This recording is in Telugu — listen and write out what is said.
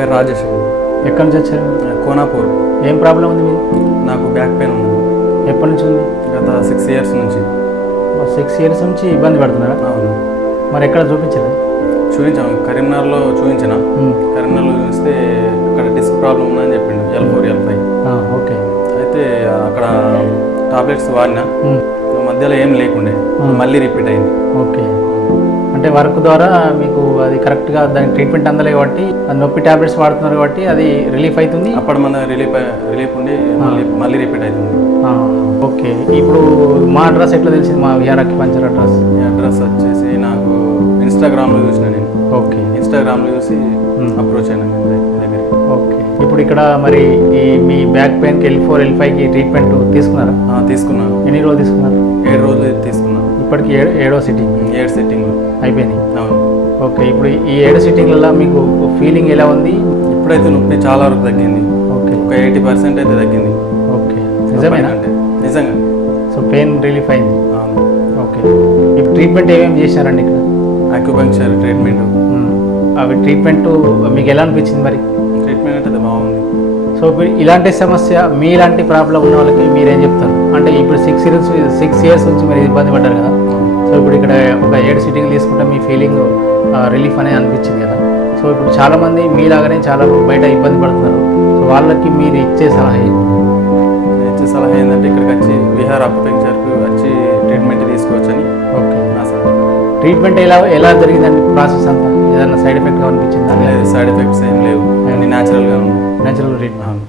పేరు రాజేష్. ఎక్కడి నుంచి వచ్చారు? కోనాపూర్. ఏం ప్రాబ్లం ఉంది మీరు? నాకు బ్యాక్ పెయిన్ ఉంది. ఎప్పటి నుంచి ఉంది? గత 6 years నుంచి. 6 years నుంచి ఇబ్బంది పడుతున్నారా? అవును. మరి ఎక్కడ చూపించారు? చూపించాము, కరీంనగర్లో చూపించిన. కరీంనగర్లో చూపిస్తే అక్కడ డిస్క్ ప్రాబ్లం ఉందని చెప్పిండు, L4 L5. ఓకే. అయితే అక్కడ టాబ్లెట్స్ వాడినా, మధ్యలో ఏం లేకుండే, మళ్ళీ రిపీట్ అయింది. ఓకే. అంటే వర్క్ ద్వారా మీకు అది కరెక్ట్గా దానికి ట్రీట్మెంట్ అందలే కాబట్టి అది నొప్పి టాబ్లెట్స్ వాడుతున్నారు కాబట్టి అది రిలీఫ్ అవుతుంది. అప్పుడు మన రిలీఫ్ ఉండి మళ్ళీ రిపీట్ అవుతుంది. ఓకే. ఇప్పుడు మా అడ్రస్ ఎట్లా తెలిసింది? మా విఆర్ అక్యుపంక్చర్ అడ్రస్. ఈ అడ్రస్ వచ్చేసి నాకు ఇన్స్టాగ్రామ్లో చూసిన నేను. ఓకే. ఇన్స్టాగ్రామ్లో చూసి అప్రోచ్ అయినా మీ దగ్గరికి. ఓకే. ఇప్పుడు ఇక్కడ మరి ఈ మీ బ్యాక్ పెయిన్కి L4 L5కి ట్రీట్మెంట్ తీసుకున్నారా? తీసుకున్నాను. ఎన్ని రోజులు తీసుకున్నారు? 7 రోజులు తీసుకున్నాను. ఇప్పటికి 7వ సిట్టింగ్. 7 సిట్టింగ్లు అయిపోయినాయి. అవును. ఓకే. ఇప్పుడు ఈ 7 సిట్టింగ్లలో మీకు ఫీలింగ్ ఎలా ఉంది? ఇప్పుడైతే నొప్పి చాలా వరకు తగ్గింది. ఓకే. ఒక 80% అయితే తగ్గింది. ఓకే. నిజమేనా? అంటే నిజంగా. సో పెయిన్ రిలీఫ్ అయింది. అవును. ఓకే. ఇప్పుడు ట్రీట్మెంట్ ఏమేమి చేశారండి ఇక్కడ? Acupuncture treatment. అవి ట్రీట్మెంట్ మీకు ఎలా అనిపించింది మరి? ట్రీట్మెంట్ అంటే బాగుంది. సో ఇప్పుడు ఇలాంటి సమస్య మీలాంటి ప్రాబ్లం ఉన్న వాళ్ళకి మీరేం చెప్తారు? అంటే ఇప్పుడు 6 years నుంచి మీరు ఇబ్బంది పడ్డారు కదా. సో ఇప్పుడు ఇక్కడ ఒక 7 సిట్టింగ్లు తీసుకుంటే మీ ఫీలింగ్ రిలీఫ్ అనేది అనిపించింది కదా. సో ఇప్పుడు చాలామంది మీలాగానే చాలా బయట ఇబ్బంది పడుతున్నారు. సో వాళ్ళకి మీరు ఇచ్చే సలహా ఏంటి? ఇచ్చే సలహా ఏంటంటే ఇక్కడికి వచ్చి విఆర్ అక్యుపంక్చర్కి వచ్చి ట్రీట్మెంట్ తీసుకోవచ్చని. ఓకే. సార్ ట్రీట్మెంట్ ఎలా జరిగిందండి ప్రాసెస్ అంతా? ఏదైనా సైడ్ ఎఫెక్ట్ అనిపించిందా? సైడ్ ఎఫెక్ట్స్ ఏం లేవు, అన్ని న్యాచురల్గా ఉన్నాయి. Natural treatment.